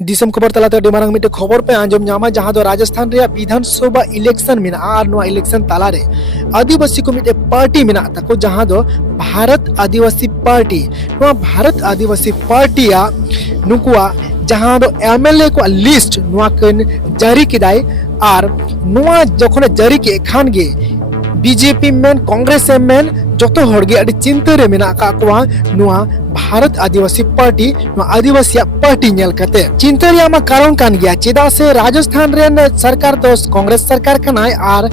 दिसम खबर तलाते अडी मारंग मिटे खबर पे आंजम नामा जहां दो राजस्थान रे विधानसभा इलेक्शन में आर नो इलेक्शन तालारे आदिवासी को मिटे पार्टी में तको जहां दो भारत आदिवासी पार्टी नो भारत आदिवासी पार्टी या नुकुआ जहां दो एमएलए को लिस्ट नुआ कन जारी किदाय आर नुआ जखने जारी के खान गे बीजेपी मेन कांग्रेस मेन जोतो हड़गे अडी चिंता रे मेना का कोआ नुआ भारत आदिवासी पार्टी नुआ आदिवासी पार्टी नेल कते चिंता रे मा कारण कान गया चेदा से राजस्थान रेन सरकार तो कांग्रेस सरकार कनाय आर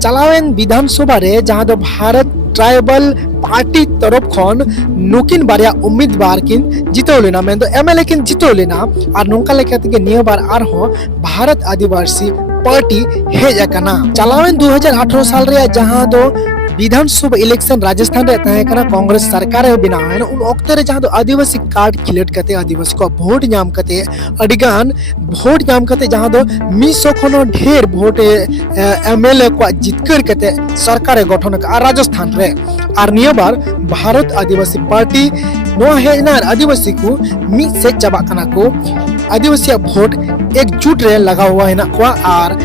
चालावेन विधानसभा रे जहां दो भारत ट्राइबल पार्टी तरफ खन नुकिन बारिया उम्मीदवार किन जितो लेना मेन दो एमएलए किन जितो लेना आर नोंका लेकाते के निय बार आर हो भारत आदिवासी पार्टी हेज अकना चालावेन 2018 साल रे जहां दो विधानसभा इलेक्शन राजस्थान रे तहे कना कांग्रेस सरकार बिना है उन ओक्ते रे जहां दो आदिवासी कार्ड खिलेट कते आदिवासी को वोट नाम कते अडिगान वोट नाम कते जहां दो 200 खनो ढेर वोट एमएलए को जितकर कते सरकार गठन का राजस्थान रे आर निय बार भारत आदिवासी पार्टी नो है ना आदिवासी को मी से चबा कना को आदिवासी वोट एकजुट रे लगा हुआ है ना को आर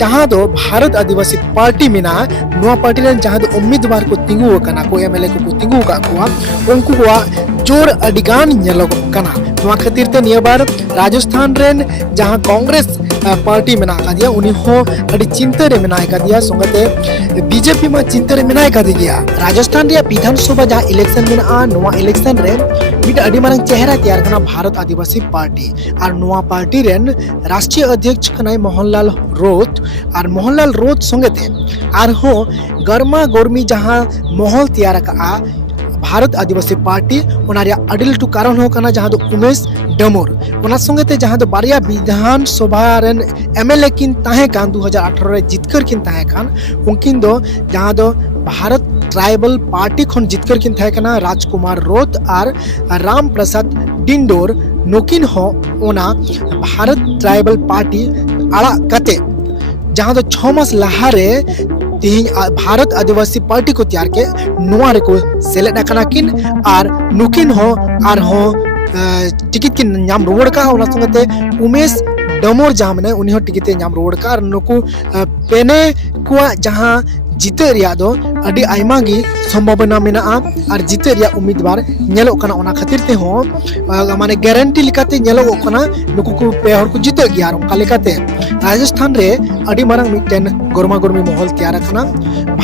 जहां दो भारत आदिवासी पार्टी में ना नुआ पार्टी रे जहां दो उम्मीदवार को तिंगु कना को एमएलए को तिंगु का को उनको को जोर अडिगान नेलो कना नुआ खातिर ते निय बार राजस्थान रेन जहां कांग्रेस पार्टी में ना का दिया उनी हो अडी चिंता रे में ना का दिया संगते बीजेपी में चिंता रे में ना का दिया राजस्थान रे विधानसभा जहां इलेक्शन में आ नुआ इलेक्शन रे मिट अडी मारंग चेहरा तैयार करना भारत आदिवासी पार्टी और नुआ पार्टी रेन राष्ट्रीय अध्यक्ष कनाय मोहनलाल रोत और मोहनलाल रोत संगते आर हो गर्मा गर्मी जहां माहौल तैयार का भारत आदिवासी पार्टी ओनारिया अडिल टू कारण हो कना जहां दो उमेश डमोर ओना संगते जहां दो बारिया विधानसभा रेन एमएलए किन ताहे कान 2018 रे जितकर किन ताहे कान उनकिन दो जहां दो भारत ट्राइबल पार्टी खन जितकर किन ताहे कना राजकुमार रोत और राम प्रसाद डिंडोर नोकिन हो ओना भारत ट्राइबल पार्टी आड़ा कते जहां दो 6 मास लहारे तीन भारत आदिवासी पार्टी को तैयार के नुआ रे को सेलेक्ट कना किन आर नुकिन हो आर हो टिकट किन नाम रोड का ओना संगते उमेश डमोर जहां मने उनी हो टिकट नाम रोड का आर नुकु पेने को जहां जिते रिया दो अडी आइमा गी संभावना मेना और जिते रिया उम्मीदवार नेलो कना ओना खातिर ते हो माने गारंटी लिकाते नेलो कना नुकु को पे हर को जिते गया ओका लिकाते राजस्थान रे अडी मारंग मिटेन गरमा गर्मी माहौल तैयार कना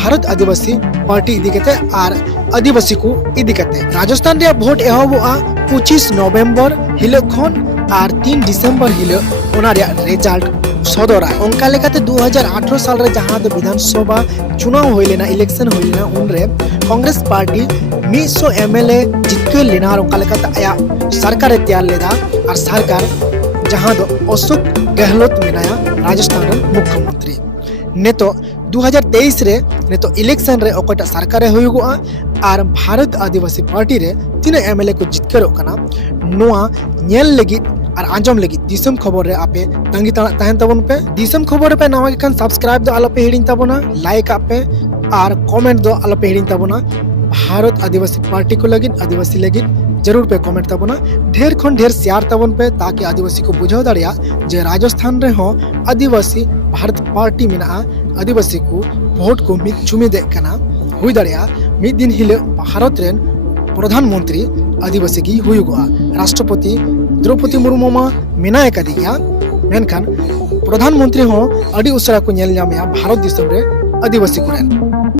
भारत आदिवासी पार्टी इदी कते और आदिवासी को इदी कते राजस्थान रे वोट एहोबा 25 नवंबर हिलो खन और 3 दिसंबर हिलो ओना रे रिजल्ट सदरा उनका लेकाते 2018 साल रे जहां दो विधानसभा चुनाव होई लेना इलेक्शन होई लेना उन रे कांग्रेस पार्टी 200 एमएलए जितके लेना और उनका लेकाते आया सरकार तैयार लेदा और सरकार जहां दो अशोक गहलोत मेनाया राजस्थान मुख्यमंत्री ने तो 2023 रे ने तो इलेक्शन रे ओकटा सरकार होइगोआ और भारत आदिवासी पार्टी रे 3 एमएलए को जितकर कना नोआ नेल लगी और आंजम लगी दिसम खबर रे आपे तंगी तहन तबन पे दिसम खबर पे नामा के सब्सक्राइब दो आलो पे हिडिन तबना लाइक आपे और कमेंट दो आलो पे हिडिन तबना भारत आदिवासी पार्टी को लगिन आदिवासी लगिन जरूर पे कमेंट तबना ढेर खन ढेर शेयर तबन पे ताकि आदिवासी को बुझाव दरिया जे राजस्थान रे हो आदिवासी भारत पार्टी में ना आदिवासी को वोट को मिद चुमे दे कना हुई दरिया मिद दिन हिले भारत रेन प्रधानमंत्री आदिवासी की हुईगोआ राष्ट्रपति द्रौपदी मुर्मू मा मेनाय का दिया मेनखान प्रधानमंत्री हो अडी उसरा को नेल नामया भारत दिसम रे आदिवासी को